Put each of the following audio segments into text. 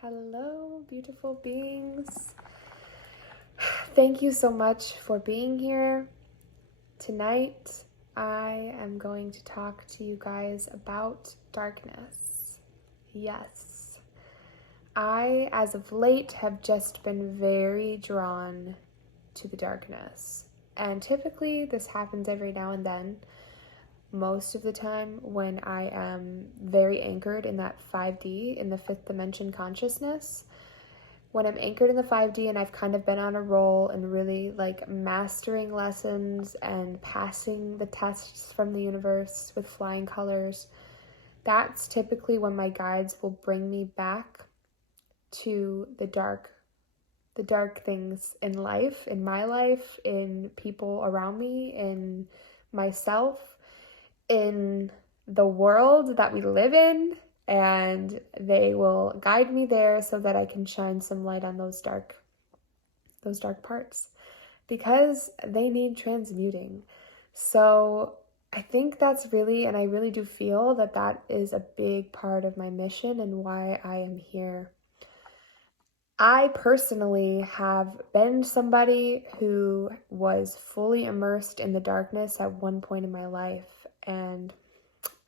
Hello, beautiful beings. Thank you so much for being here. Tonight, I am going to talk to you guys about darkness. Yes, I, as of late, have just been very drawn to the darkness. And typically, this happens every now and then. Most of the time, when I am very anchored in that 5D, in the fifth dimension consciousness, when I'm anchored in the 5D and I've kind of been on a roll and really like mastering lessons and passing the tests from the universe with flying colors, that's typically when my guides will bring me back to the dark things in life, in my life, in people around me, in myself, in the world that we live in, and they will guide me there so that I can shine some light on those dark parts, because they need transmuting. So I think that's really, and I really do feel that that is a big part of my mission and why I am here. I personally have been somebody who was fully immersed in the darkness at one point in my life, and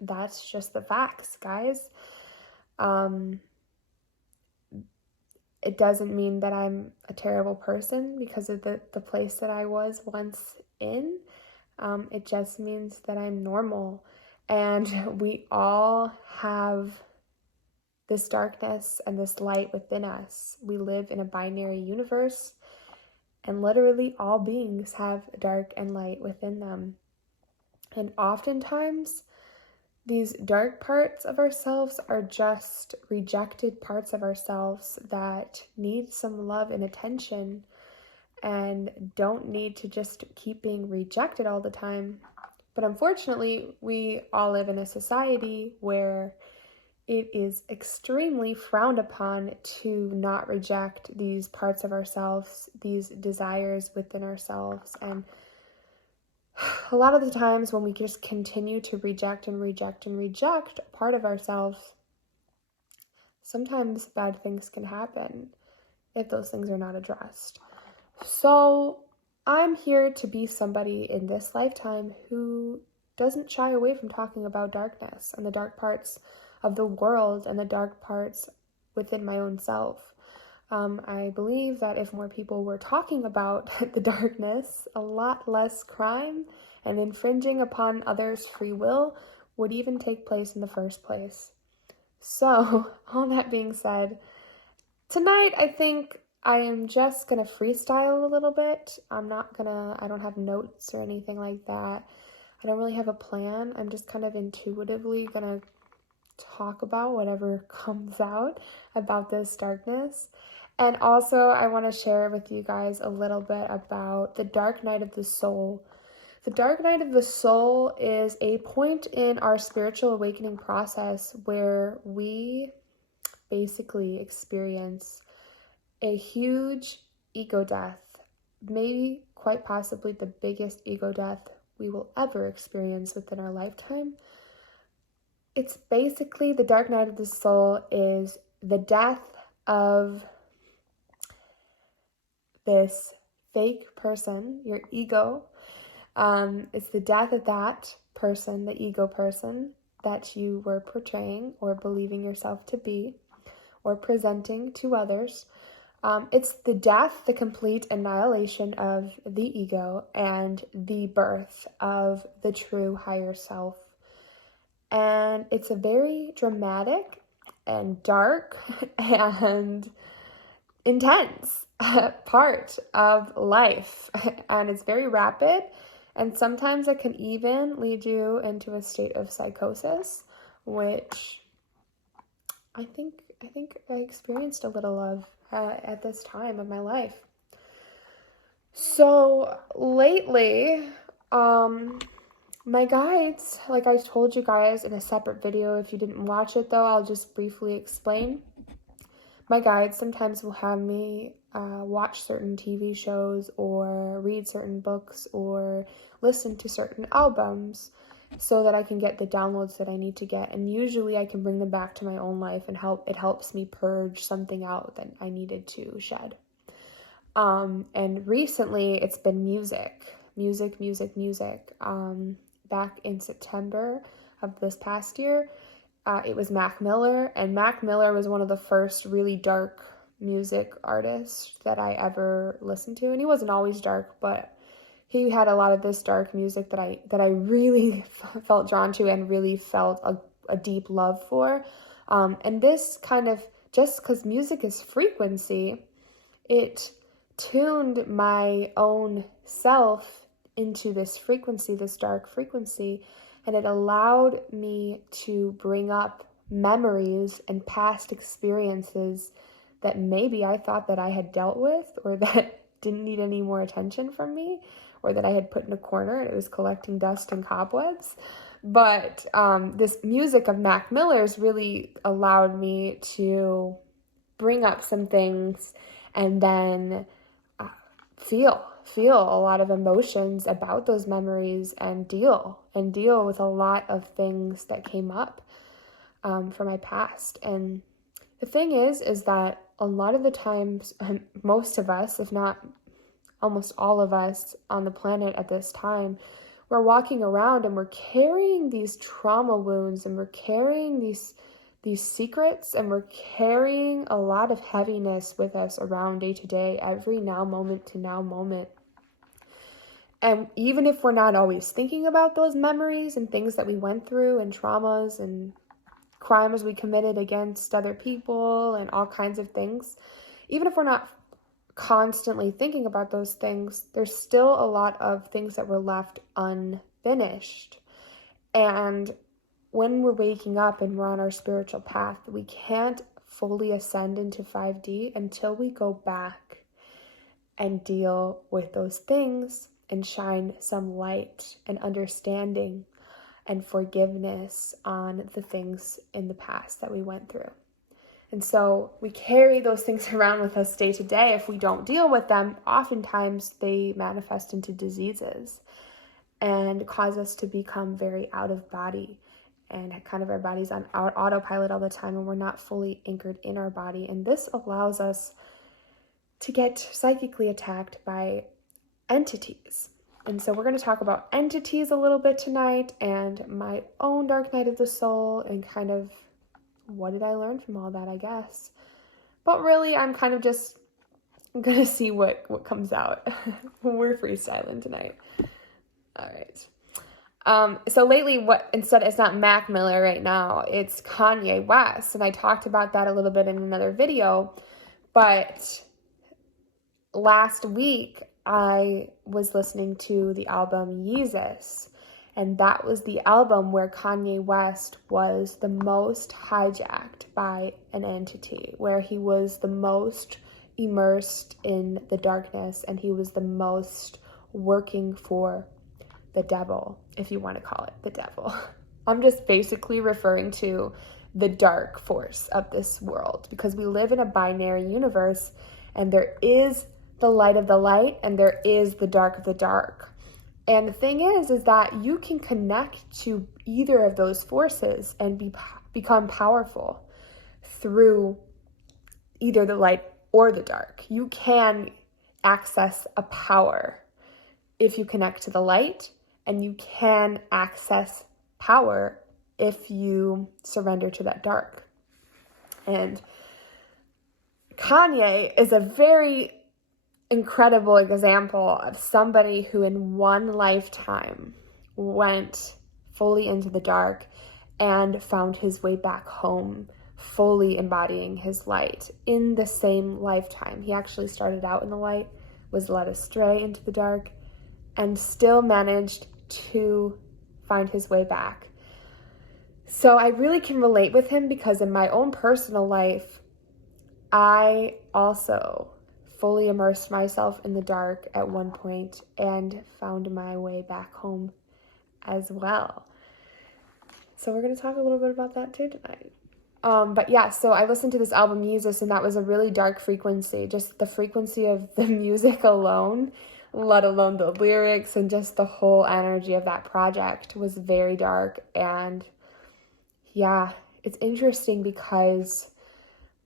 that's just the facts, guys. It doesn't mean that I'm a terrible person because of the place that I was once in. It just means that I'm normal, and we all have this darkness and this light within us. We live in a binary universe, and literally all beings have dark and light within them. And oftentimes, these dark parts of ourselves are just rejected parts of ourselves that need some love and attention and don't need to just keep being rejected all the time. But unfortunately, we all live in a society where it is extremely frowned upon to not reject these parts of ourselves, these desires within ourselves. And a lot of the times when we just continue to reject a part of ourselves, sometimes bad things can happen if those things are not addressed. So I'm here to be somebody in this lifetime who doesn't shy away from talking about darkness and the dark parts of the world and the dark parts within my own self. I believe that if more people were talking about the darkness, a lot less crime and infringing upon others' free will would even take place in the first place. So, all that being said, tonight I think I am just gonna freestyle a little bit. I don't have notes or anything like that. I don't really have a plan. I'm just kind of intuitively gonna talk about whatever comes out about this darkness. And also, I want to share with you guys a little bit about the dark night of the soul. The dark night of the soul is a point in our spiritual awakening process where we basically experience a huge ego death, maybe quite possibly the biggest ego death we will ever experience within our lifetime. It's basically, the dark night of the soul is the death of this fake person, your ego. It's the death of that person, the ego person that you were portraying or believing yourself to be or presenting to others. It's the death, the complete annihilation of the ego and the birth of the true higher self. And it's a very dramatic and dark and intense part of life. And it's very rapid. And sometimes it can even lead you into a state of psychosis, which I think I experienced a little of at this time of my life. So lately, my guides, like I told you guys in a separate video, if you didn't watch it though, I'll just briefly explain. My guides sometimes will have me watch certain TV shows or read certain books or listen to certain albums so that I can get the downloads that I need to get. And usually I can bring them back to my own life and it helps me purge something out that I needed to shed. And recently it's been music. Back in September of this past year, it was Mac Miller, and Mac Miller was one of the first really dark music artists that I ever listened to. And he wasn't always dark, but he had a lot of this dark music that I really felt drawn to and really felt a deep love for. And this kind of, just because music is frequency, it tuned my own self into this frequency, this dark frequency, and it allowed me to bring up memories and past experiences that maybe I thought that I had dealt with, or that didn't need any more attention from me, or that I had put in a corner and it was collecting dust and cobwebs. But this music of Mac Miller's really allowed me to bring up some things and then feel a lot of emotions about those memories and deal with a lot of things that came up from my past. And the thing is that a lot of the times, most of us, if not almost all of us on the planet at this time, we're walking around and we're carrying these trauma wounds, and we're carrying these secrets, and we're carrying a lot of heaviness with us around day to day, every now moment to now moment. And even if we're not always thinking about those memories and things that we went through and traumas and crimes we committed against other people and all kinds of things, even if we're not constantly thinking about those things, there's still a lot of things that were left unfinished. And when we're waking up and we're on our spiritual path, we can't fully ascend into 5D until we go back and deal with those things and shine some light and understanding and forgiveness on the things in the past that we went through. And so we carry those things around with us day to day. If we don't deal with them, oftentimes they manifest into diseases and cause us to become very out of body, and kind of our body's on autopilot all the time, and we're not fully anchored in our body. And this allows us to get psychically attacked by entities. And so we're going to talk about entities a little bit tonight, and my own dark night of the soul, and kind of what did I learn from all that, I guess. But really, I'm kind of just going to see what comes out. We're freestyling tonight. All right. So lately, instead, it's not Mac Miller right now, it's Kanye West. And I talked about that a little bit in another video. But last week, I was listening to the album Yeezus. And that was the album where Kanye West was the most hijacked by an entity, where he was the most immersed in the darkness, and he was the most working for the devil, if you want to call it the devil. I'm just basically referring to the dark force of this world, because we live in a binary universe, and there is the light of the light, and there is the dark of the dark. And the thing is that you can connect to either of those forces and become powerful through either the light or the dark. You can access a power if you connect to the light, and you can access power if you surrender to that dark. And Kanye is a very incredible example of somebody who in one lifetime went fully into the dark and found his way back home, fully embodying his light in the same lifetime. He actually started out in the light, was led astray into the dark, and still managed to find his way back. So I really can relate with him, because in my own personal life, I also fully immersed myself in the dark at one point and found my way back home as well. So we're going to talk a little bit about that too tonight. But yeah, so I listened to this album Yeezus, and that was a really dark frequency. Just the frequency of the music alone let alone the lyrics, and just the whole energy of that project was very dark. And yeah, it's interesting because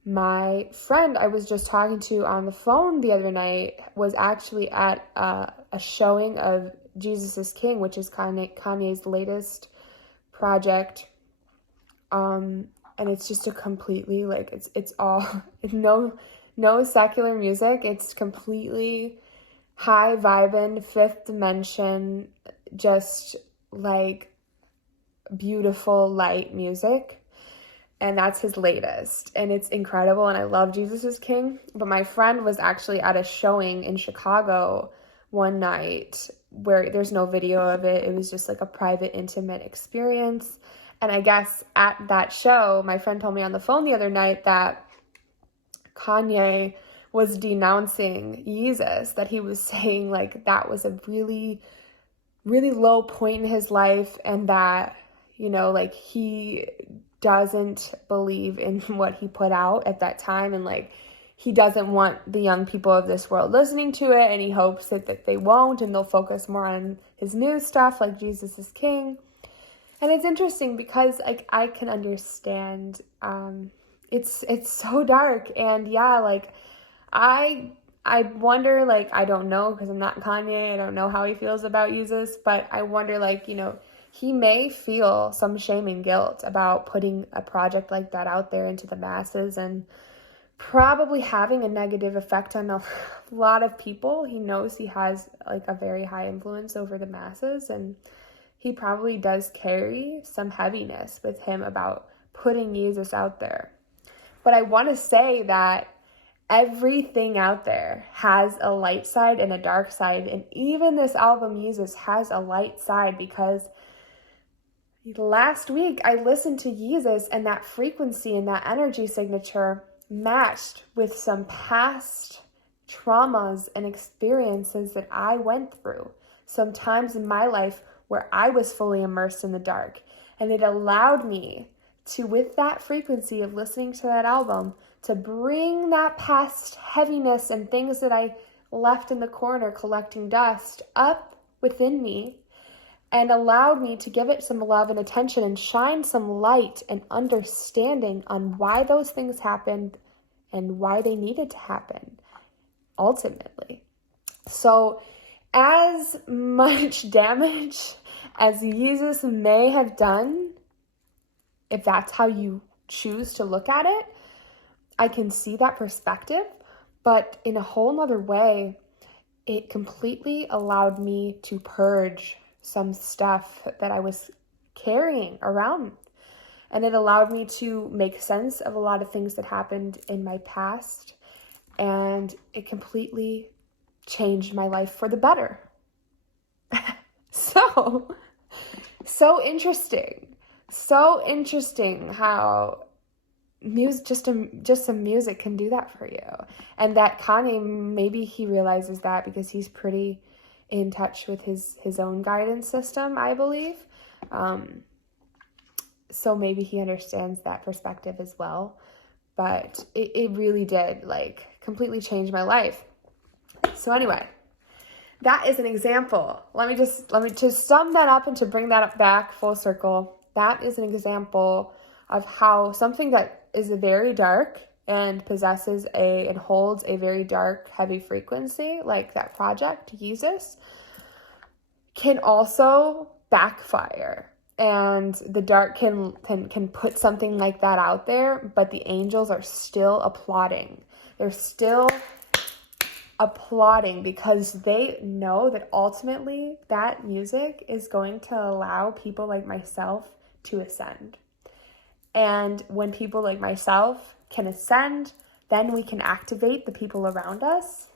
my friend I was just talking to on the phone the other night was actually at a showing of Jesus is King, which is Kanye's latest project. And it's just a completely, like, it's all no secular music. It's completely high vibing, fifth dimension, just like beautiful light music. And that's his latest, and it's incredible, and I love Jesus is King. But my friend was actually at a showing in Chicago one night where there's no video of it. It was just like a private, intimate experience. And I guess at that show, my friend told me on the phone the other night that Kanye was denouncing Yeezus, that he was saying like that was a really, really low point in his life, and that, you know, like he doesn't believe in what he put out at that time, and like he doesn't want the young people of this world listening to it, and he hopes that they won't, and they'll focus more on his new stuff like Jesus is King. And it's interesting because like I can understand, it's so dark, and yeah, like I wonder, like, I don't know because I'm not Kanye, I don't know how he feels about Jesus, but I wonder, like, you know, he may feel some shame and guilt about putting a project like that out there into the masses, and probably having a negative effect on a lot of people. He knows he has like a very high influence over the masses, and he probably does carry some heaviness with him about putting Jesus out there. But I want to say that everything out there has a light side and a dark side, and even this album Yeezus has a light side, because last week I listened to Yeezus, and that frequency and that energy signature matched with some past traumas and experiences that I went through, some times in my life where I was fully immersed in the dark. And it allowed me to, with that frequency of listening to that album, to bring that past heaviness and things that I left in the corner collecting dust up within me, and allowed me to give it some love and attention and shine some light and understanding on why those things happened and why they needed to happen, ultimately. So as much damage as Yeezus may have done, if that's how you choose to look at it, I can see that perspective. But in a whole nother way, it completely allowed me to purge some stuff that I was carrying around. And it allowed me to make sense of a lot of things that happened in my past. And it completely changed my life for the better. So interesting. So interesting how music, just some music can do that for you. And that Kanye, maybe he realizes that because he's pretty in touch with his own guidance system, I believe. So maybe he understands that perspective as well. But it really did, like, completely change my life. So anyway, that is an example. Let me just sum that up and to bring that up back full circle. That is an example of how something that is very dark and possesses and holds a very dark, heavy frequency, like that project, Yeezus, can also backfire. And the dark can put something like that out there, but the angels are still applauding. They're still applauding because they know that ultimately that music is going to allow people like myself to ascend. And when people like myself can ascend, then we can activate the people around us,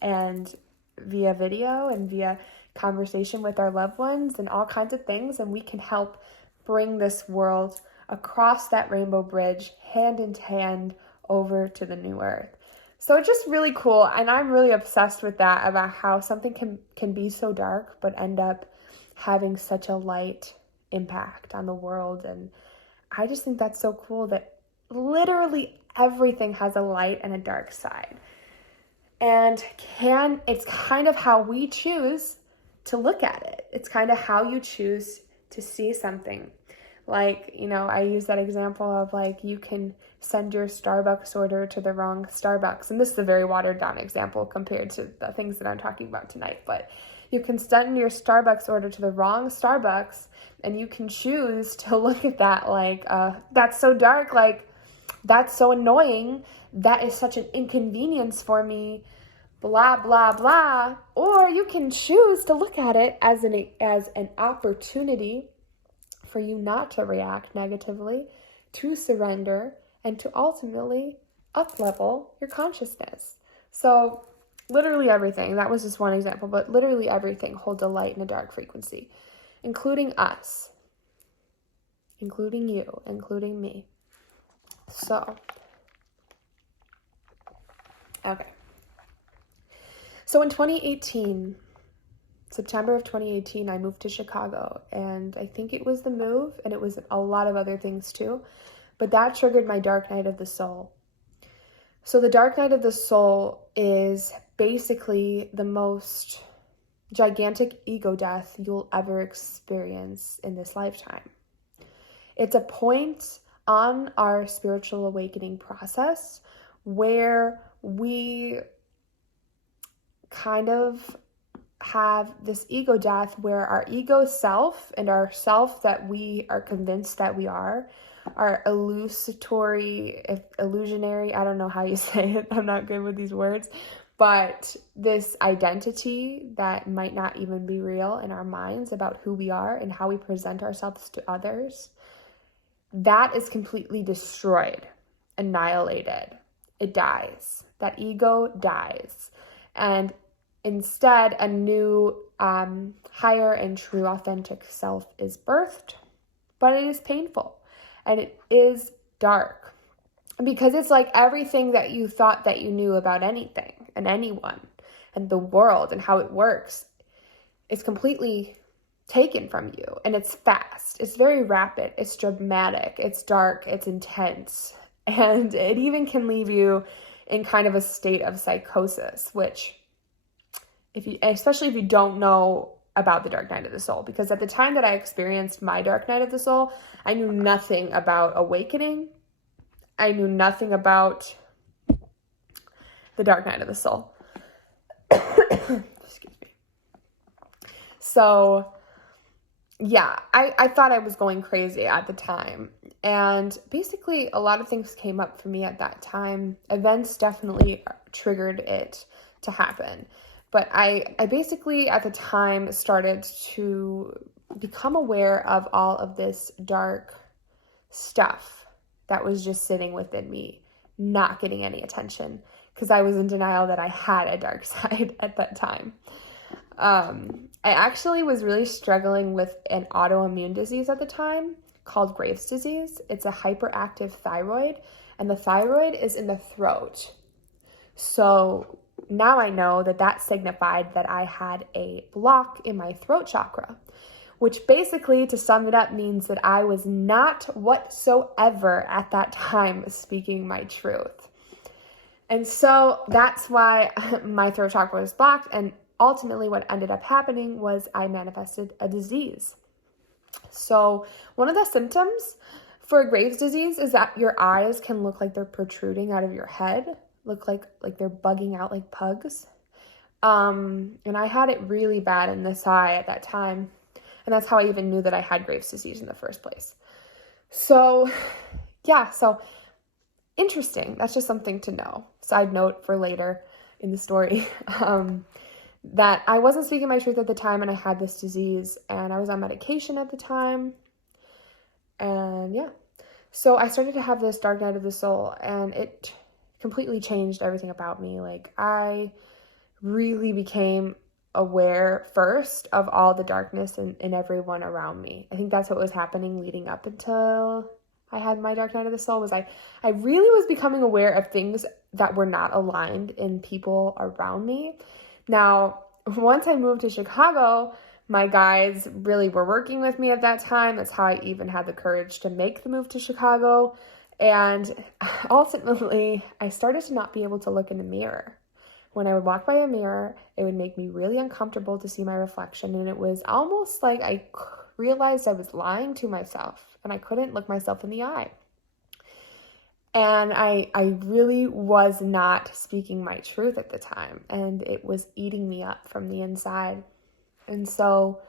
and via video and via conversation with our loved ones and all kinds of things, and we can help bring this world across that rainbow bridge, hand in hand, over to the new earth. So it's just really cool, and I'm really obsessed with that, about how something can be so dark but end up having such a light impact on the world. And I just think that's so cool that literally everything has a light and a dark side. And it's kind of how we choose to look at it. It's kind of how you choose to see something. Like, I use that example of like, you can send your Starbucks order to the wrong Starbucks. And this is a very watered down example compared to the things that I'm talking about tonight. But you can send your Starbucks order to the wrong Starbucks, and you can choose to look at that like, that's so dark, like, that's so annoying, that is such an inconvenience for me, blah, blah, blah. Or you can choose to look at it as an opportunity for you not to react negatively, to surrender, and to ultimately up-level your consciousness. So literally everything, that was just one example, but literally everything holds a light and a dark frequency, including us, including you, including me. So, okay. So in 2018, September of 2018, I moved to Chicago, and I think it was the move, and it was a lot of other things too, but that triggered my dark night of the soul. So the dark night of the soul is basically the most gigantic ego death you'll ever experience in this lifetime. It's a point on our spiritual awakening process where we kind of have this ego death where our ego self and our self that we are convinced that we are illusionary, I don't know how you say it, I'm not good with these words, but this identity that might not even be real in our minds about who we are and how we present ourselves to others, that is completely destroyed, annihilated. It dies. That ego dies. And instead, a new, higher and true authentic self is birthed, but it is painful and it is dark because it's like everything that you thought that you knew about anything and anyone and the world and how it works is completely taken from you, and it's fast. It's very rapid. It's dramatic. It's dark. It's intense. And it even can leave you in kind of a state of psychosis, which especially if you don't know about the dark night of the soul, because at the time that I experienced my dark night of the soul, I knew nothing about awakening. I knew nothing about the dark night of the soul. Excuse me. So yeah, I thought I was going crazy at the time. And basically a lot of things came up for me at that time. Events definitely triggered it to happen. But I basically at the time started to become aware of all of this dark stuff that was just sitting within me, not getting any attention, because I was in denial that I had a dark side at that time. I actually was really struggling with an autoimmune disease at the time called Graves' disease. It's a hyperactive thyroid, and the thyroid is in the throat. So now I know that signified that I had a block in my throat chakra, which basically, to sum it up, means that I was not whatsoever at that time speaking my truth. And so that's why my throat chakra was blocked, and ultimately what ended up happening was I manifested a disease. So one of the symptoms for Graves' disease is that your eyes can look like they're protruding out of your head, look like they're bugging out like pugs. And I had it really bad in this eye at that time. And that's how I even knew that I had Graves' disease in the first place. So yeah, so interesting. That's just something to know. Side note for later in the story. That I wasn't speaking my truth at the time, and I had this disease, and I was on medication at the time. And yeah, so I started to have this dark night of the soul, and it completely changed everything about me. Like, I really became aware first of all the darkness in everyone around me. I think that's what was happening leading up until I had my dark night of the soul, was I really was becoming aware of things that were not aligned in people around me. Now, once I moved to Chicago, my guides really were working with me at that time. That's how I even had the courage to make the move to Chicago. And ultimately, I started to not be able to look in the mirror. when I would walk by a mirror, it would make me really uncomfortable to see my reflection. And it was almost like I realized I was lying to myself and I couldn't look myself in the eye. And I really was not speaking my truth at the time, and it was eating me up from the inside. And so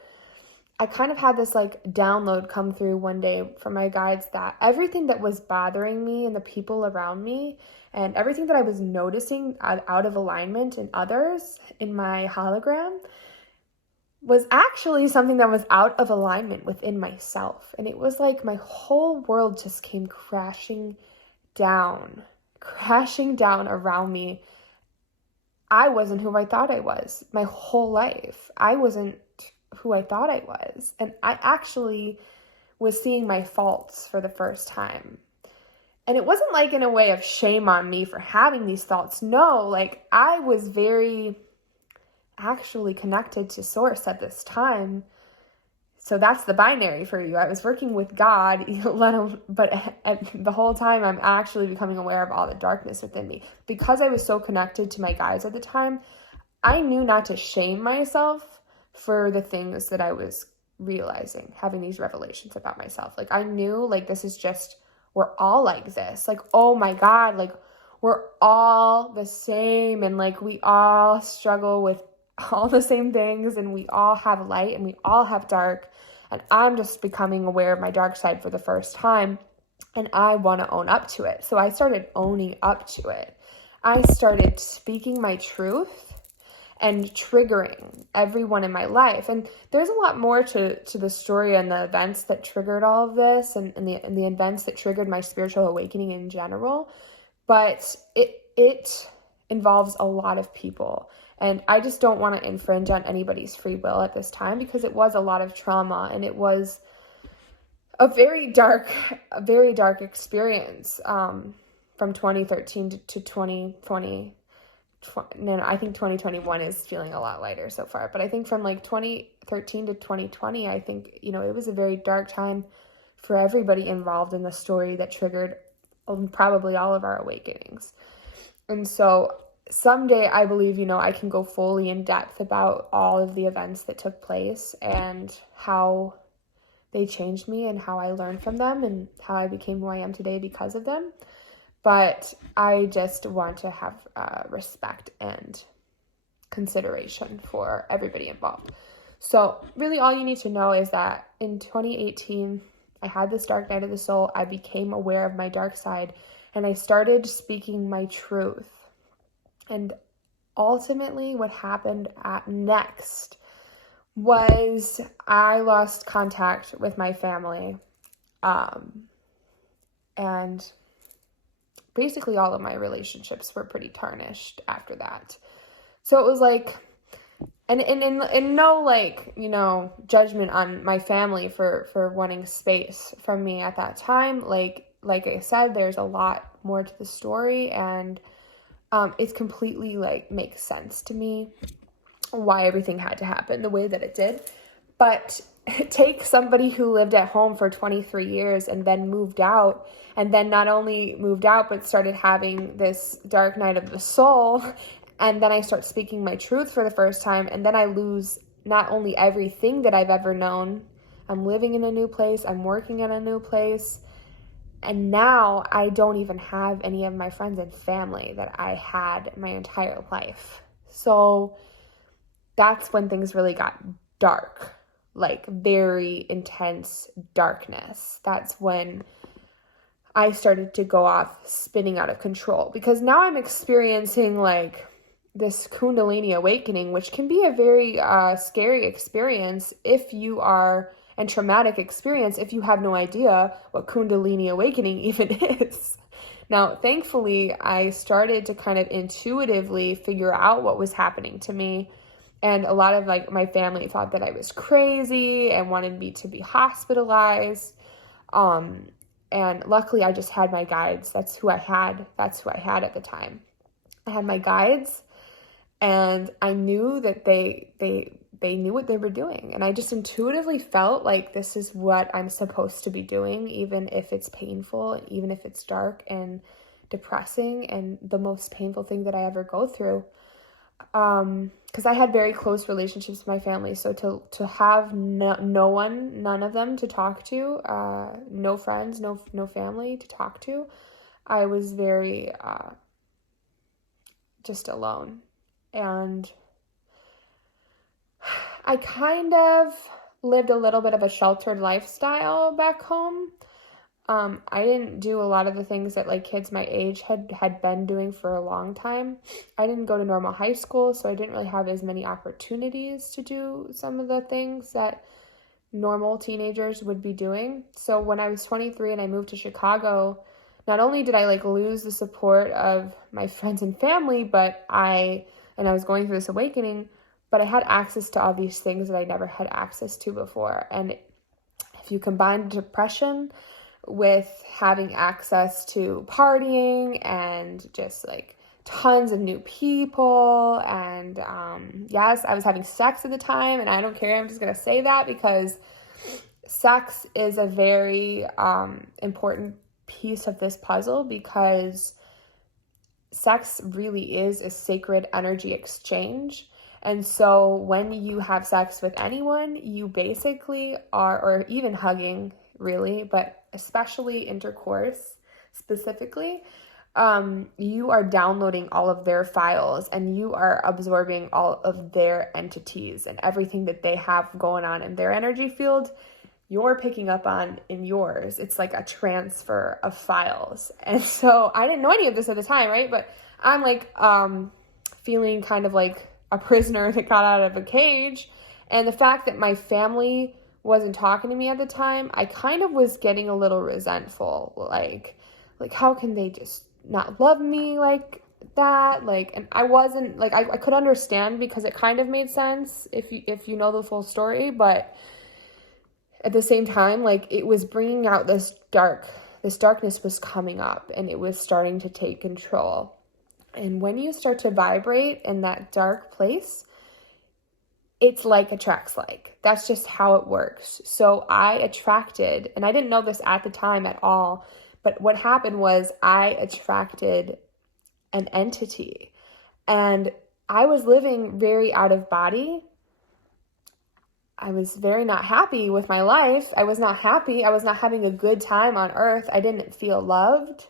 I kind of had this like download come through one day from my guides that everything that was bothering me and the people around me and everything that I was noticing out of alignment in others in my hologram was actually something that was out of alignment within myself. And it was like my whole world just came crashing down around me. I wasn't who I thought I was my whole life. I wasn't who I thought I was. And I actually was seeing my faults for the first time. And it wasn't like in a way of shame on me for having these thoughts. No, like I was very actually connected to source at this time. So that's the binary for you. I was working with God, but the whole time I'm actually becoming aware of all the darkness within me. Because I was so connected to my guides at the time, I knew not to shame myself for the things that I was realizing, having these revelations about myself. Like I knew like this is just, we're all like this. Like, oh my God, like we're all the same and like we all struggle with all the same things and we all have light and we all have dark. And I'm just becoming aware of my dark side for the first time and I want to own up to it. So I started owning up to it. I started speaking my truth and triggering everyone in my life. And there's a lot more to the story and the events that triggered all of this and the events that triggered my spiritual awakening in general. But it involves a lot of people. And I just don't want to infringe on anybody's free will at this time because it was a lot of trauma and it was a very dark experience from 2013 to 2020. No, I think 2021 is feeling a lot lighter so far. But I think from like 2013 to 2020, I think, it was a very dark time for everybody involved in the story that triggered probably all of our awakenings. And so someday I believe, I can go fully in depth about all of the events that took place and how they changed me and how I learned from them and how I became who I am today because of them. But I just want to have respect and consideration for everybody involved. So really all you need to know is that in 2018, I had this dark night of the soul. I became aware of my dark side and I started speaking my truth. And ultimately what happened next was I lost contact with my family. And basically all of my relationships were pretty tarnished after that. So it was like, and no like, judgment on my family for wanting space from me at that time. Like I said, there's a lot more to the story and it's completely like makes sense to me why everything had to happen the way that it did. But take somebody who lived at home for 23 years and then moved out, and then not only moved out, but started having this dark night of the soul. And then I start speaking my truth for the first time. And then I lose not only everything that I've ever known. I'm living in a new place. I'm working in a new place. And now I don't even have any of my friends and family that I had my entire life. So that's when things really got dark, like very intense darkness. That's when I started to go off spinning out of control because now I'm experiencing like this Kundalini awakening, which can be a very scary experience and traumatic experience if you have no idea what Kundalini awakening even is. Now, thankfully, I started to kind of intuitively figure out what was happening to me. And a lot of like my family thought that I was crazy and wanted me to be hospitalized. And luckily I just had my guides. That's who I had at the time. I had my guides and I knew that they knew what they were doing. And I just intuitively felt like this is what I'm supposed to be doing, even if it's painful, even if it's dark and depressing and the most painful thing that I ever go through. because I had very close relationships with my family. So to have none of them to talk to, no friends, no family to talk to, I was very just alone. And I kind of lived a little bit of a sheltered lifestyle back home. I didn't do a lot of the things that like kids my age had been doing for a long time. I didn't go to normal high school, so I didn't really have as many opportunities to do some of the things that normal teenagers would be doing. So when I was 23 and I moved to Chicago, not only did I like lose the support of my friends and family, but I was going through this awakening, but I had access to all these things that I never had access to before. And if you combine depression with having access to partying and just like tons of new people, and yes, I was having sex at the time, and I don't care, I'm just gonna say that because sex is a very important piece of this puzzle, because sex really is a sacred energy exchange. And so when you have sex with anyone, you basically are, or even hugging really, but especially intercourse specifically, you are downloading all of their files and you are absorbing all of their entities and everything that they have going on in their energy field. You're picking up on in yours. It's like a transfer of files. And so I didn't know any of this at the time, right? But I'm like feeling kind of like a prisoner that got out of a cage. And the fact that my family wasn't talking to me at the time, I kind of was getting a little resentful. Like how can they just not love me like that? Like, and I wasn't like, I could understand because it kind of made sense if you know the full story, but at the same time, like it was bringing out this darkness was coming up and it was starting to take control. And when you start to vibrate in that dark place, it's like attracts like. That's just how it works. So I attracted, and I didn't know this at the time at all, but what happened was I attracted an entity, and I was living very out of body. I was very not happy with my life. I was not happy. I was not having a good time on earth. I didn't feel loved.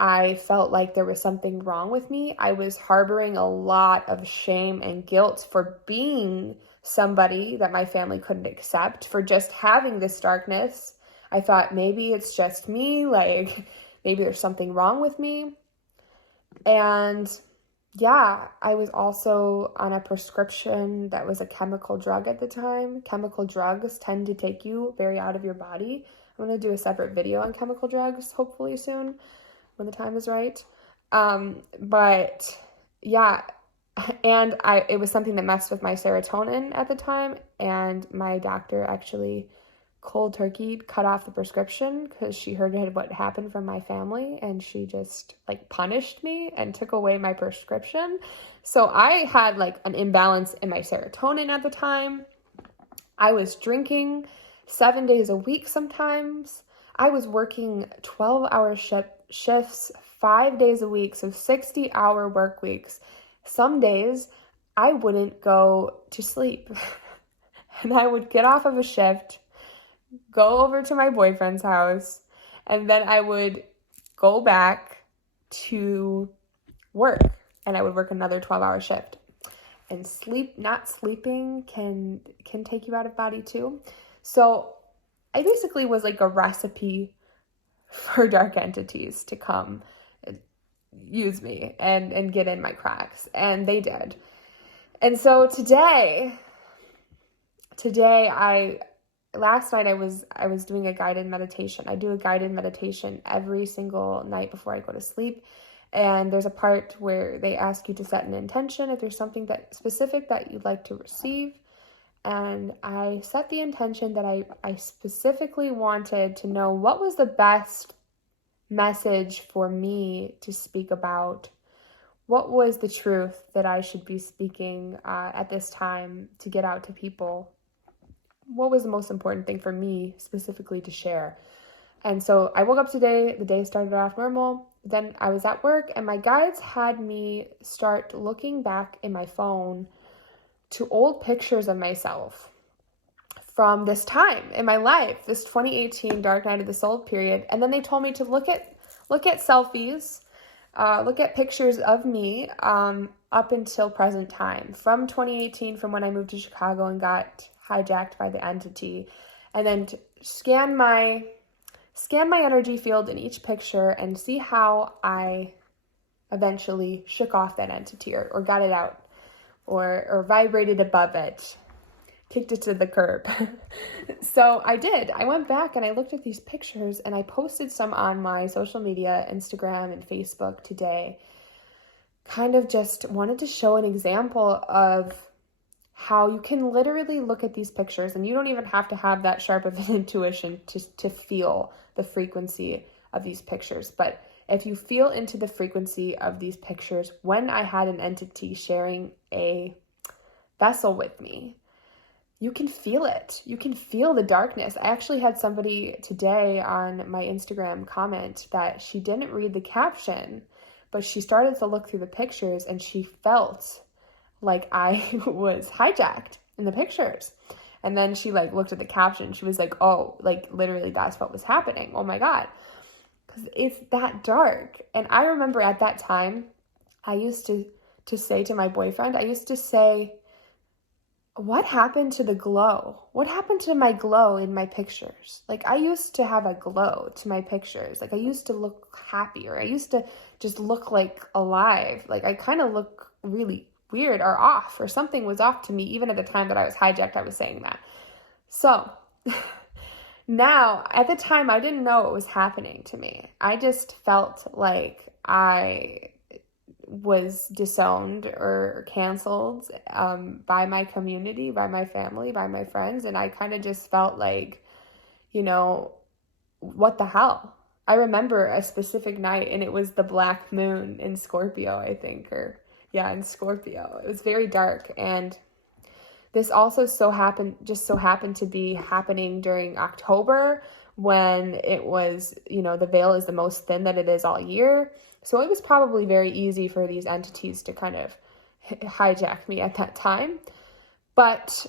I felt like there was something wrong with me. I was harboring a lot of shame and guilt for being somebody that my family couldn't accept, for just having this darkness. I thought maybe it's just me, like maybe there's something wrong with me. And yeah, I was also on a prescription that was a chemical drug at the time. Chemical drugs tend to take you very out of your body. I'm going to do a separate video on chemical drugs, hopefully soon, when the time is right. But yeah, and it was something that messed with my serotonin at the time, and my doctor actually cold turkey cut off the prescription because she heard what happened from my family, and she just like punished me and took away my prescription. So I had like an imbalance in my serotonin at the time. I was drinking 7 days a week sometimes. I was working 12-hour shifts 5 days a week, so 60-hour work weeks. Some days I wouldn't go to sleep and I would get off of a shift, go over to my boyfriend's house, and then I would go back to work and I would work another 12-hour shift. And not sleeping can take you out of body too. So I basically was like a recipe for dark entities to come use me and get in my cracks, and they did. And so today last night I was doing a guided meditation. I do a guided meditation every single night before I go to sleep. And there's a part where they ask you to set an intention if there's something that specific that you'd like to receive. And I set the intention that I specifically wanted to know what was the best message for me to speak about. What was the truth that I should be speaking at this time to get out to people? What was the most important thing for me specifically to share? And so I woke up today, the day started off normal. then I was at work, and my guides had me start looking back in my phone to old pictures of myself from this time in my life, this 2018 Dark Night of the Soul period. And then they told me to look at selfies, look at pictures of me up until present time, from 2018, from when I moved to Chicago and got hijacked by the entity, and then to scan my energy field in each picture and see how I eventually shook off that entity, or got it out, or vibrated above it, kicked it to the curb. So I did. I went back and I looked at these pictures, and I posted some on my social media, Instagram and Facebook today. Kind of just wanted to show an example of how you can literally look at these pictures, and you don't even have to have that sharp of an intuition to feel the frequency of these pictures. But if you feel into the frequency of these pictures, when I had an entity sharing a vessel with me, you can feel it. You can feel the darkness. I actually had somebody today on my Instagram comment that she didn't read the caption, but she started to look through the pictures, and she felt like I was hijacked in the pictures. And then she looked at the caption. She was like, oh, literally that's what was happening. Oh my God. Because it's that dark. And I remember at that time, I used to say to my boyfriend, what happened to the glow? What happened to my glow in my pictures? I used to have a glow to my pictures. I used to look happier. I used to just look alive. I kind of look really weird or off, or something was off to me. Even at the time that I was hijacked, I was saying that. So now, at the time, I didn't know what was happening to me. I just felt like I was disowned or canceled by my community, by my family, by my friends. And I kind of just felt like, what the hell? I remember a specific night, and it was the black moon in Scorpio, I think, in Scorpio. It was very dark, and this also so happened to be happening during October, when it was, the veil is the most thin that it is all year. So it was probably very easy for these entities to kind of hijack me at that time. But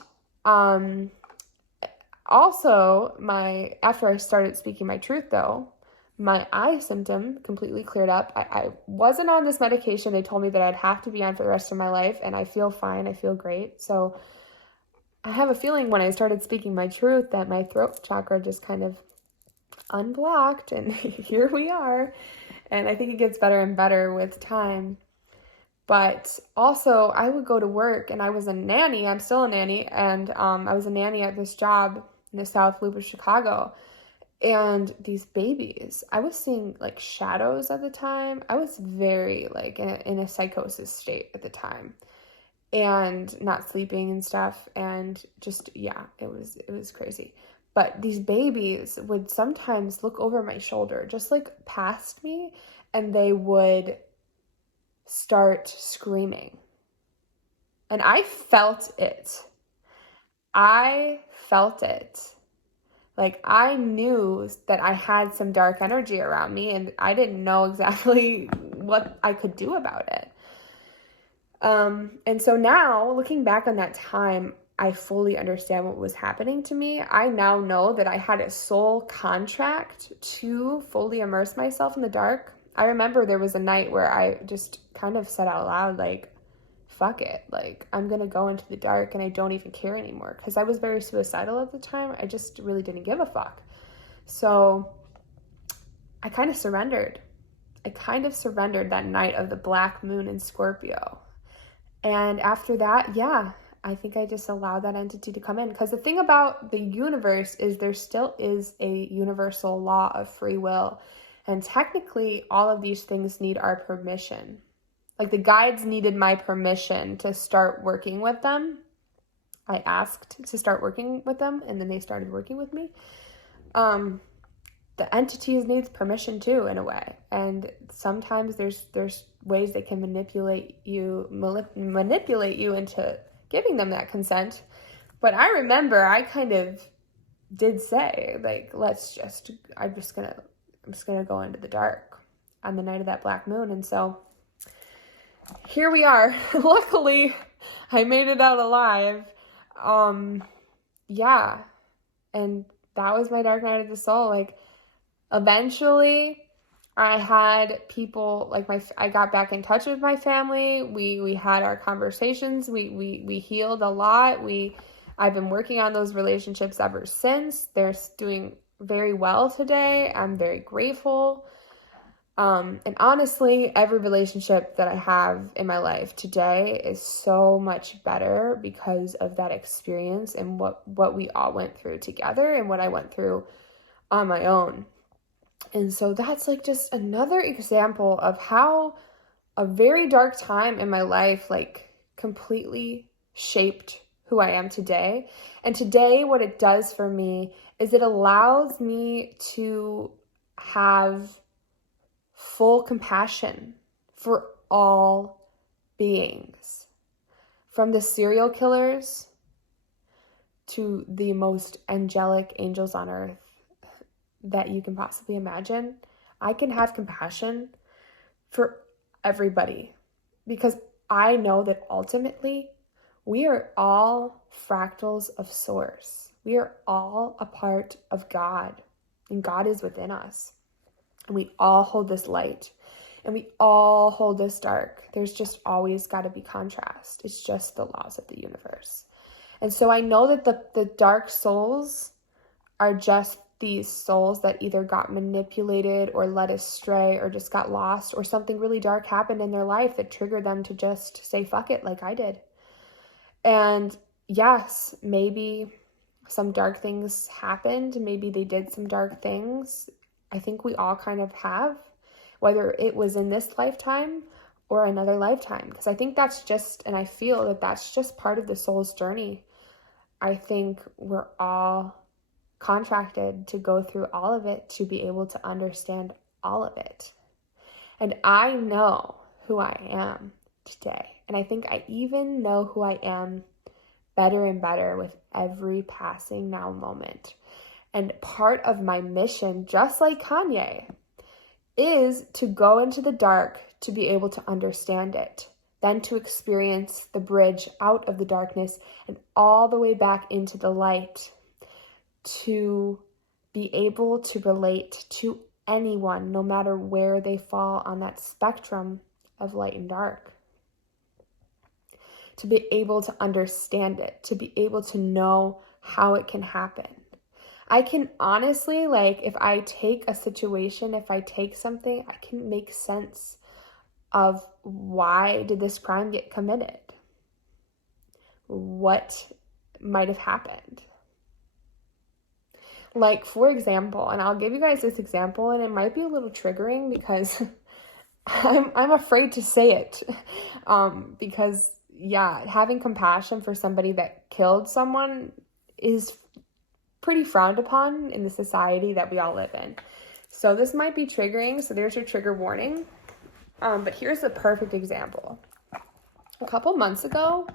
also, after I started speaking my truth, though, my eye symptom completely cleared up. I wasn't on this medication. They told me that I'd have to be on for the rest of my life, and I feel fine. I feel great. So I have a feeling when I started speaking my truth that my throat chakra just kind of unblocked, and here we are. And I think it gets better and better with time. But also, I would go to work, and I was a nanny. I'm still a nanny. And I was a nanny at this job in the South Loop of Chicago. And these babies, I was seeing shadows at the time. I was very in a psychosis state at the time, and not sleeping and stuff. And just, yeah, it was crazy. But these babies would sometimes look over my shoulder, just past me, and they would start screaming. And I felt it. I knew that I had some dark energy around me, and I didn't know exactly what I could do about it. And so now, looking back on that time, I fully understand what was happening to me. I now know that I had a soul contract to fully immerse myself in the dark. I remember there was a night where I just kind of said out loud, fuck it. I'm going to go into the dark, and I don't even care anymore. Because I was very suicidal at the time. I just really didn't give a fuck. So I kind of surrendered. That night of the black moon in Scorpio. And after that, I think I just allowed that entity to come in. Because the thing about the universe is there still is a universal law of free will. And technically, all of these things need our permission. The guides needed my permission to start working with them. I asked to start working with them, and then they started working with me. The entities needs permission too, in a way. And sometimes there's ways they can manipulate you into giving them that consent. But I remember I kind of did say, I'm just gonna go into the dark. on the night of that black moon. And so here we are. Luckily, I made it out alive. Yeah. And that was my dark night of the soul. Like, eventually I had people, like, I got back in touch with my family. We had our conversations. We healed a lot. I've been working on those relationships ever since. They're doing very well today. I'm very grateful. And honestly, every relationship that I have in my life today is so much better because of that experience and what we all went through together and what I went through on my own. And so that's like just another example of how a very dark time in my life like completely shaped who I am today. And today what it does for me is it allows me to have full compassion for all beings, from the serial killers to the most angelic angels on earth that you can possibly imagine. I can have compassion for everybody because I know that ultimately we are all fractals of Source. We are all a part of God, and God is within us. And we all hold this light, and we all hold this dark. There's just always got to be contrast. It's just the laws of the universe. And so I know that the dark souls are just these souls that either got manipulated or led astray or just got lost, or something really dark happened in their life that triggered them to just say fuck it, like I did. And yes, maybe some dark things happened. Maybe they did some dark things. I think we all kind of have, whether it was in this lifetime or another lifetime, because I think that's just, and I feel that that's just part of the soul's journey. I think we're all contracted to go through all of it to be able to understand all of it. And I know who I am today. And I think I even know who I am better and better with every passing now moment. And part of my mission, just like Kanye, is to go into the dark to be able to understand it, then to experience the bridge out of the darkness and all the way back into the light, to be able to relate to anyone, no matter where they fall on that spectrum of light and dark. To be able to understand it, to be able to know how it can happen. I can honestly, like, if I take a situation, if I take something, I can make sense of why did this crime get committed? What might have happened? Like, for example, and I'll give you guys this example, and it might be a little triggering because I'm afraid to say it, because, yeah, having compassion for somebody that killed someone is pretty frowned upon in the society that we all live in. So this might be triggering, so there's your trigger warning. But here's a perfect example. A couple months ago,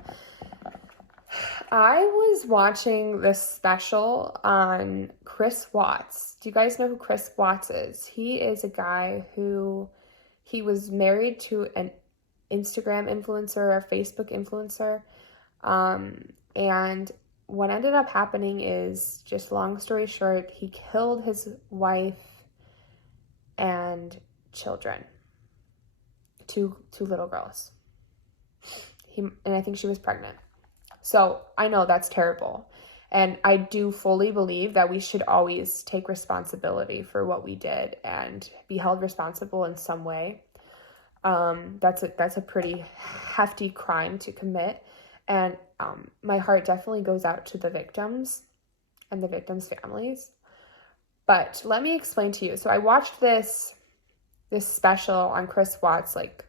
I was watching this special on Chris Watts. Do you guys know who Chris Watts is? He is a guy who, he was married to an Instagram influencer, a Facebook influencer. And what ended up happening is, just long story short, he killed his wife and children. Two little girls. And I think she was pregnant. So I know that's terrible. And I do fully believe that we should always take responsibility for what we did and be held responsible in some way. That's a pretty hefty crime to commit. And my heart definitely goes out to the victims and the victims' families. But let me explain to you. So I watched this special on Chris Watts like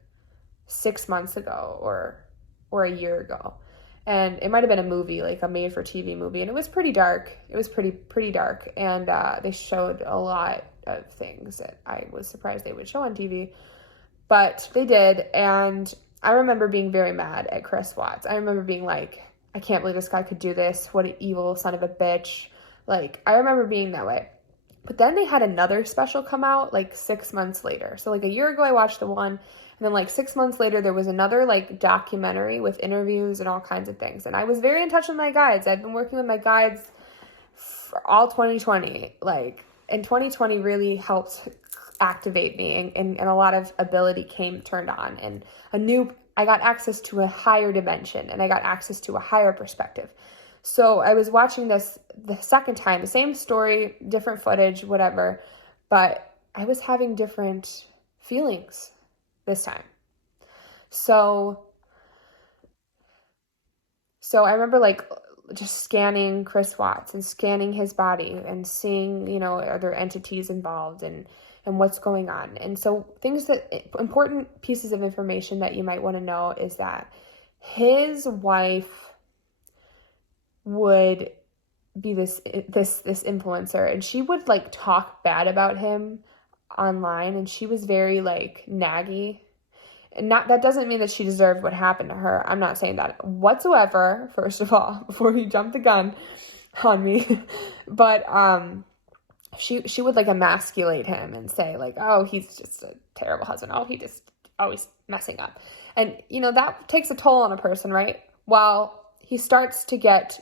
6 months ago or a year ago. And it might have been a movie, like a made-for-TV movie. And it was pretty dark. It was pretty dark. And they showed a lot of things that I was surprised they would show on TV. But they did. And I remember being very mad at Chris Watts. I remember being like, I can't believe this guy could do this. What an evil son of a bitch. Like, I remember being that way. But then they had another special come out like 6 months later. So like a year ago, I watched the one. And then like 6 months later, there was another like documentary with interviews and all kinds of things. And I was very in touch with my guides. I've been working with my guides for all 2020. And 2020 really helped activate me, and a lot of ability turned on. And I got access to a higher dimension, and I got access to a higher perspective. So I was watching this the second time, the same story, different footage, whatever, but I was having different feelings this time. So I remember like just scanning Chris Watts and scanning his body and seeing, are there entities involved and what's going on. And so important pieces of information that you might want to know is that his wife would be this influencer, and she would like talk bad about him online, and she was very like naggy. And that doesn't mean that she deserved what happened to her. I'm not saying that whatsoever, first of all, before you jump the gun on me. But she would like emasculate him and say like, oh, he's just a terrible husband. Oh, he just always messing up. And that takes a toll on a person, right? Well, he starts to get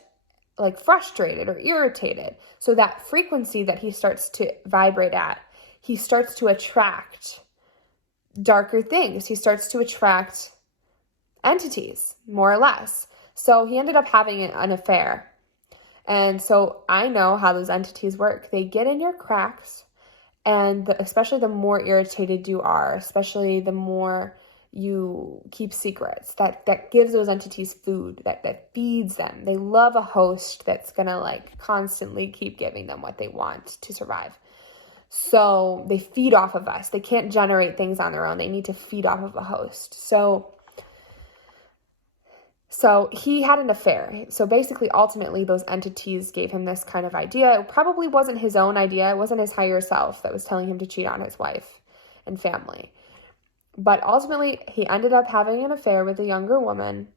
like frustrated or irritated. So that frequency that he starts to vibrate at, he starts to attract darker things. He starts to attract entities, more or less. So he ended up having an affair. And so I know how those entities work. They get in your cracks, and especially the more irritated you are, especially the more you keep secrets, that gives those entities food, that feeds them. They love a host that's gonna like constantly keep giving them what they want to survive. So they feed off of us. They can't generate things on their own. They need to feed off of a host. So he had an affair. So basically, ultimately, those entities gave him this kind of idea. It probably wasn't his own idea. It wasn't his higher self that was telling him to cheat on his wife and family. But ultimately, he ended up having an affair with a younger woman,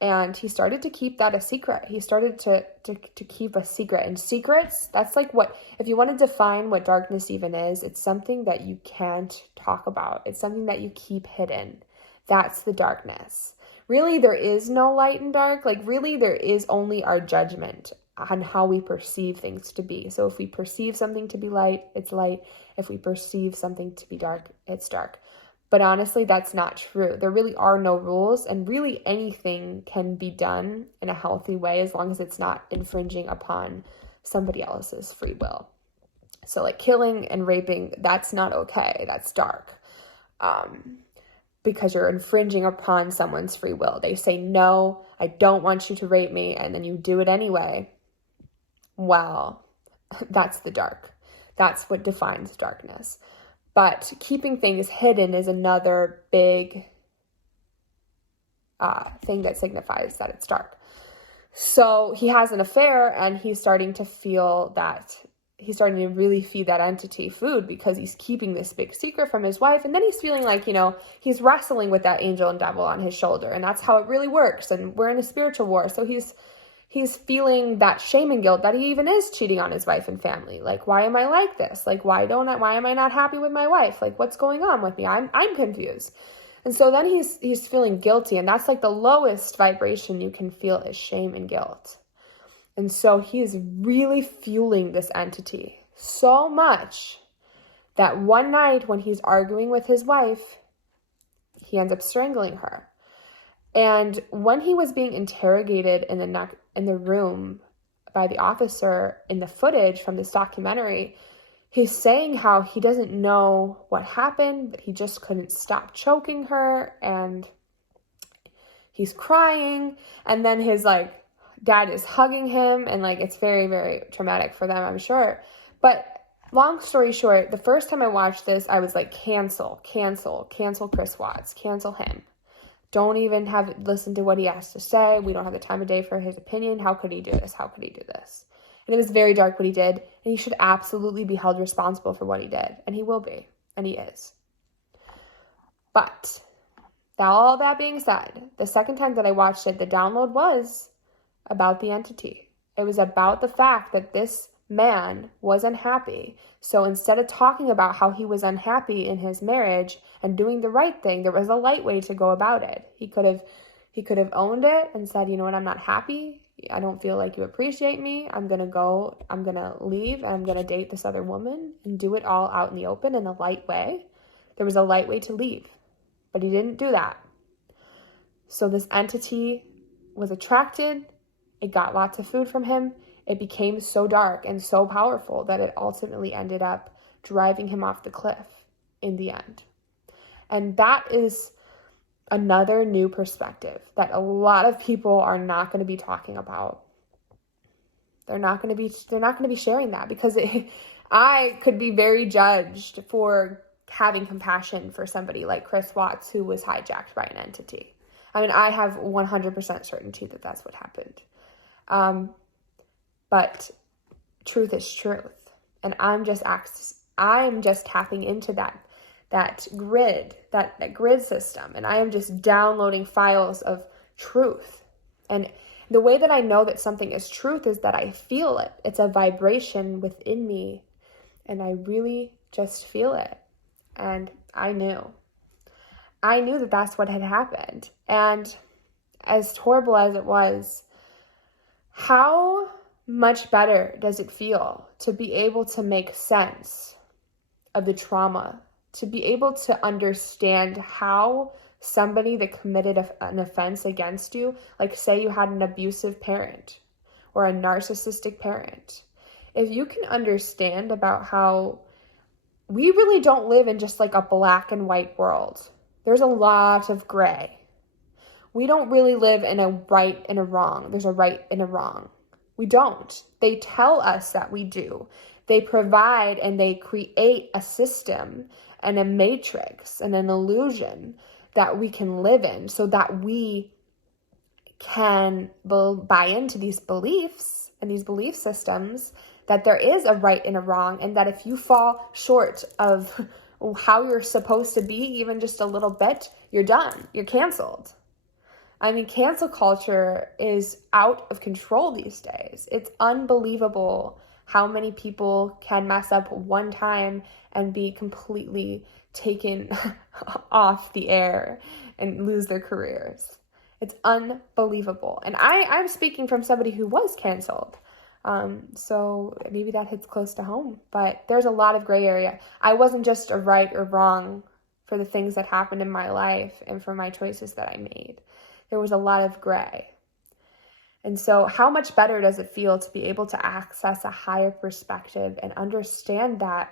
and he started to keep that a secret. He started to keep a secret. And secrets, that's like if you want to define what darkness even is, it's something that you can't talk about. It's something that you keep hidden. That's the darkness. Really, there is no light and dark. Like, really, there is only our judgment on how we perceive things to be. So if we perceive something to be light, it's light. If we perceive something to be dark, it's dark. But honestly, that's not true. There really are no rules, and really anything can be done in a healthy way as long as it's not infringing upon somebody else's free will. So like killing and raping, that's not okay. That's dark. Because you're infringing upon someone's free will. They say, no, I don't want you to rape me, and then you do it anyway. Well, that's the dark. That's what defines darkness. But keeping things hidden is another big thing that signifies that it's dark. So he has an affair, and he's starting to feel that he's starting to really feed that entity food because he's keeping this big secret from his wife. And then he's feeling like, he's wrestling with that angel and devil on his shoulder. And that's how it really works. And we're in a spiritual war. So he's feeling that shame and guilt that he even is cheating on his wife and family. Like, why am I like this? Like, why am I not happy with my wife? Like, what's going on with me? I'm confused. And so then he's feeling guilty. And that's like the lowest vibration you can feel is shame and guilt. And so he is really fueling this entity so much that one night when he's arguing with his wife, he ends up strangling her. And when he was being interrogated in the room by the officer in the footage from this documentary, he's saying how he doesn't know what happened, but he just couldn't stop choking her, and he's crying. And then his dad is hugging him, and it's very, very traumatic for them, I'm sure. But long story short, the first time I watched this, I was like, cancel Chris Watts, cancel him. Don't even listen to what he has to say. We don't have the time of day for his opinion. How could he do this? And it was very dark what he did, and he should absolutely be held responsible for what he did, and he will be, and he is. But all that being said, the second time that I watched it, the download was about the entity. It was about the fact that this man was unhappy. So instead of talking about how he was unhappy in his marriage and doing the right thing, there was a light way to go about it. He could have owned it and said, you know what, I'm not happy. I don't feel like you appreciate me. I'm going to leave, and I'm going to date this other woman, and do it all out in the open in a light way. There was a light way to leave, but he didn't do that. So this entity was attracted. It got lots of food from him. It became so dark and so powerful that it ultimately ended up driving him off the cliff in the end. And that is another new perspective that a lot of people are not going to be talking about. They're not going to be sharing that, because I could be very judged for having compassion for somebody like Chris Watts, who was hijacked by an entity. I mean, I have 100% certainty that that's what happened. But truth is truth. And I'm just tapping into that grid system. And I am just downloading files of truth. And the way that I know that something is truth is that I feel it. It's a vibration within me. And I really just feel it. And I knew that that's what had happened. And as horrible as it was, how much better does it feel to be able to make sense of the trauma, to be able to understand how somebody that committed an offense against you, like say you had an abusive parent or a narcissistic parent, if you can understand about how we really don't live in just like a black and white world. There's a lot of gray. We don't really live in a right and a wrong. There's a right and a wrong. We don't. They tell us that we do. They provide and they create a system and a matrix and an illusion that we can live in so that we can buy into these beliefs and these belief systems that there is a right and a wrong, and that if you fall short of how you're supposed to be, even just a little bit, you're done. You're canceled. I mean, cancel culture is out of control these days. It's unbelievable how many people can mess up one time and be completely taken off the air and lose their careers. It's unbelievable. And I'm speaking from somebody who was canceled. So maybe that hits close to home, but there's a lot of gray area. I wasn't just a right or wrong for the things that happened in my life and for my choices that I made. There was a lot of gray. And so how much better does it feel to be able to access a higher perspective and understand that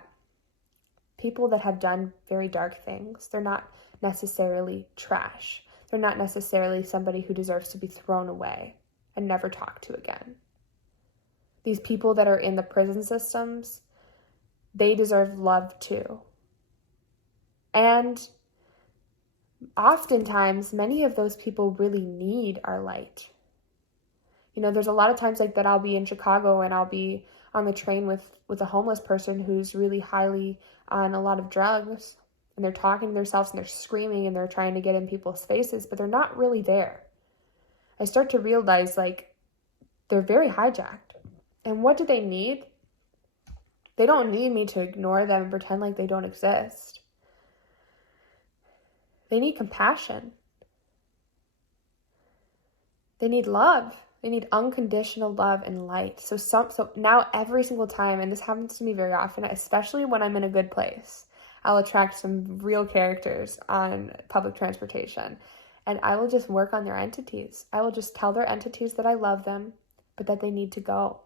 people that have done very dark things, they're not necessarily trash. They're not necessarily somebody who deserves to be thrown away and never talked to again. These people that are in the prison systems, they deserve love too. And oftentimes, many of those people really need our light. You know, there's a lot of times like that I'll be in Chicago and I'll be on the train with a homeless person who's really highly on a lot of drugs, and they're talking to themselves and they're screaming and they're trying to get in people's faces, but they're not really there. I start to realize like they're very hijacked. And what do they need? They don't need me to ignore them and pretend like they don't exist. They need compassion. They need love. They need unconditional love and light. So now every single time, and this happens to me very often, especially when I'm in a good place, I'll attract some real characters on public transportation. And I will just work on their entities. I will just tell their entities that I love them, but that they need to go.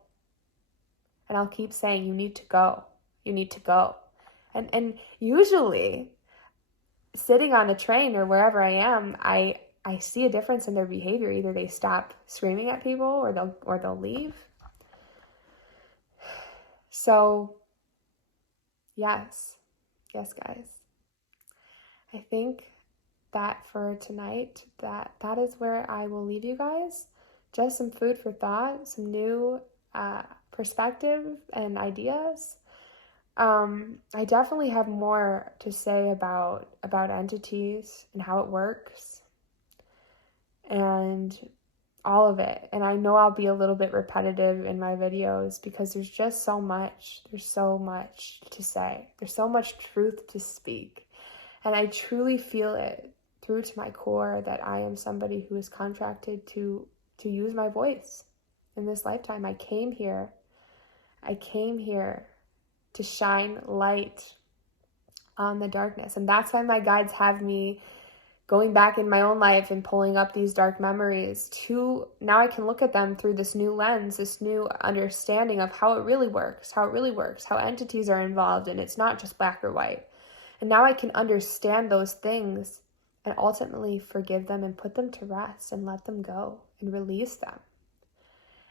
And I'll keep saying, you need to go. You need to go. And usually, sitting on a train or wherever I am, I see a difference in their behavior. Either they stop screaming at people or they'll leave. So, yes, guys. I think that for tonight, that is where I will leave you guys. Just some food for thought, some new perspective and ideas. I definitely have more to say about entities and how it works. And all of it. And I know I'll be a little bit repetitive in my videos because there's just so much. There's so much to say. There's so much truth to speak. And I truly feel it through to my core that I am somebody who is contracted to use my voice in this lifetime. I came here to shine light on the darkness. And that's why my guides have me going back in my own life and pulling up these dark memories to now I can look at them through this new lens, this new understanding of how it really works, how entities are involved, and it's not just black or white. And now I can understand those things and ultimately forgive them and put them to rest and let them go and release them.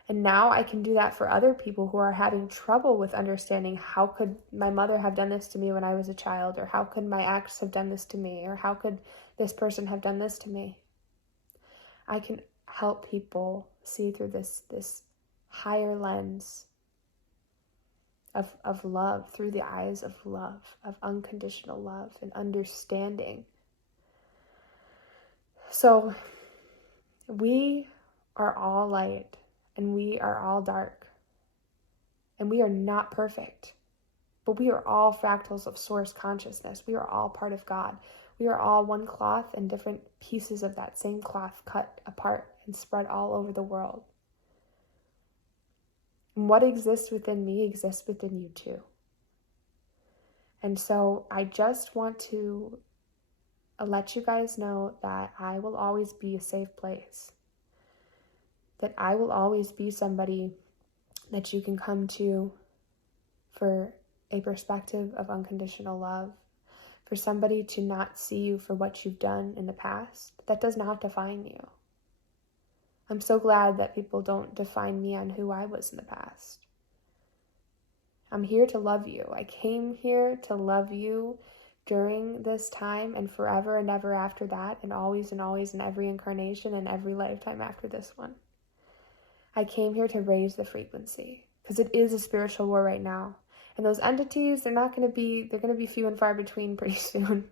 And now I can do that for other people who are having trouble with understanding how could my mother have done this to me when I was a child, or how could my ex have done this to me, or how could this person have done this to me. I can help people see through this higher lens of love, through the eyes of love, of unconditional love and understanding. So we are all light and we are all dark. And we are not perfect, but we are all fractals of source consciousness. We are all part of God. We are all one cloth and different pieces of that same cloth cut apart and spread all over the world. And what exists within me exists within you too. And so I just want to let you guys know that I will always be a safe place. That I will always be somebody that you can come to for a perspective of unconditional love, for somebody to not see you for what you've done in the past. That does not define you. I'm so glad that people don't define me on who I was in the past. I'm here to love you. I came here to love you during this time and forever and ever after that, and always in every incarnation and every lifetime after this one. I came here to raise the frequency because it is a spiritual war right now. And those entities, they're going to be few and far between pretty soon.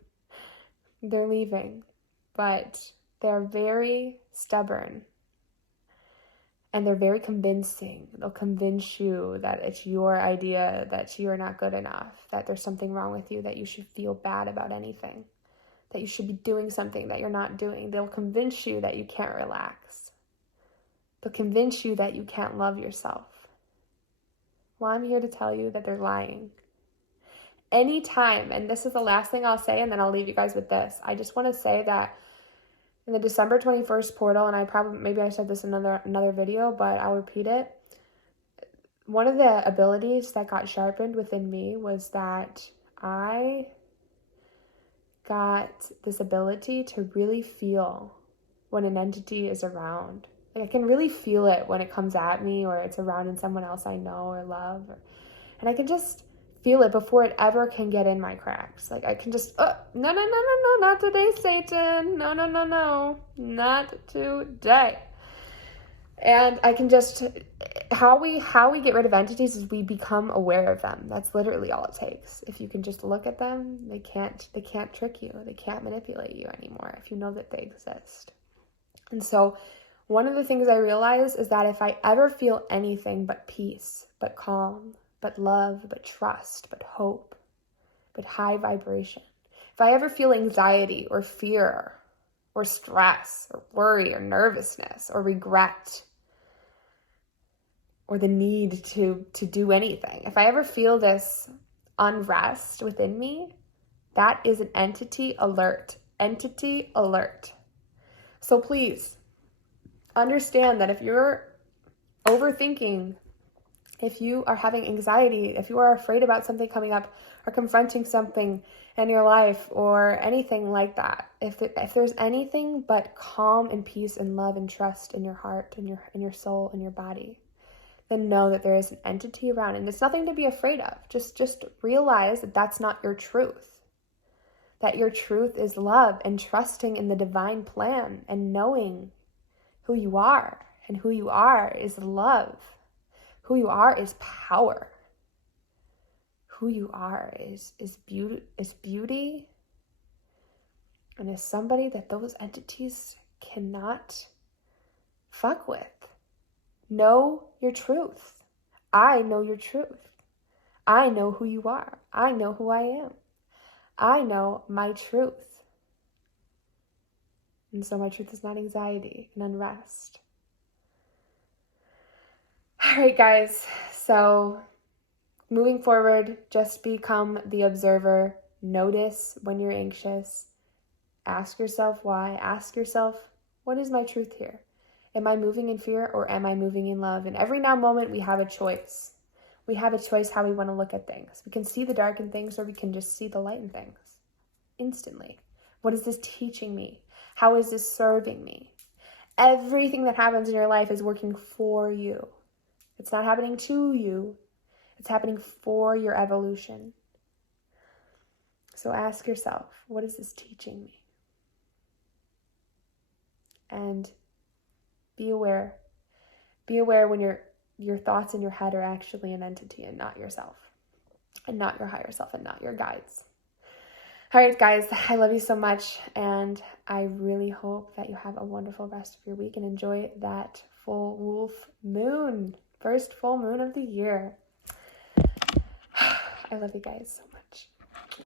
They're leaving, but they're very stubborn and they're very convincing. They'll convince you that it's your idea, that you are not good enough, that there's something wrong with you, that you should feel bad about anything, that you should be doing something that you're not doing. They'll convince you that you can't relax. They'll convince you that you can't love yourself. Well, I'm here to tell you that they're lying. Anytime, and this is the last thing I'll say, and then I'll leave you guys with this. I just want to say that in the December 21st portal, and maybe I said this in another video, but I'll repeat it. One of the abilities that got sharpened within me was that I got this ability to really feel when an entity is around. Like I can really feel it when it comes at me or it's around in someone else I know or love. And I can just feel it before it ever can get in my cracks. Like I can just, no, not today, Satan. No, not today. And I can just, how we get rid of entities is we become aware of them. That's literally all it takes. If you can just look at them, they can't trick you. They can't manipulate you anymore if you know that they exist. And so one of the things I realize is that if I ever feel anything but peace, but calm, but love, but trust, but hope, but high vibration, if I ever feel anxiety or fear or stress or worry or nervousness or regret or the need to do anything, if I ever feel this unrest within me, that is an entity alert. Entity alert. So please, understand that if you're overthinking, if you are having anxiety, if you are afraid about something coming up or confronting something in your life or anything like that, if there's anything but calm and peace and love and trust in your heart and your soul and your body, then know that there is an entity around, and it's nothing to be afraid of. Just realize that that's not your truth. That your truth is love and trusting in the divine plan and knowing who you are, and who you are is love. Who you are is power. Who you are is beauty, and is somebody that those entities cannot fuck with. Know your truth. I know your truth. I know who you are. I know who I am. I know my truth. And so my truth is not anxiety and unrest. All right, guys. So moving forward, just become the observer. Notice when you're anxious. Ask yourself why. Ask yourself, what is my truth here? Am I moving in fear or am I moving in love? And every now moment we have a choice. We have a choice how we want to look at things. We can see the dark in things or we can just see the light in things instantly. What is this teaching me? How is this serving me? Everything that happens in your life is working for you. It's not happening to you. It's happening for your evolution. So ask yourself, what is this teaching me? And be aware. Be aware when your thoughts in your head are actually an entity and not yourself. And not your higher self and not your guides. All right, guys, I love you so much. And I really hope that you have a wonderful rest of your week and enjoy that full wolf moon. First full moon of the year. I love you guys so much.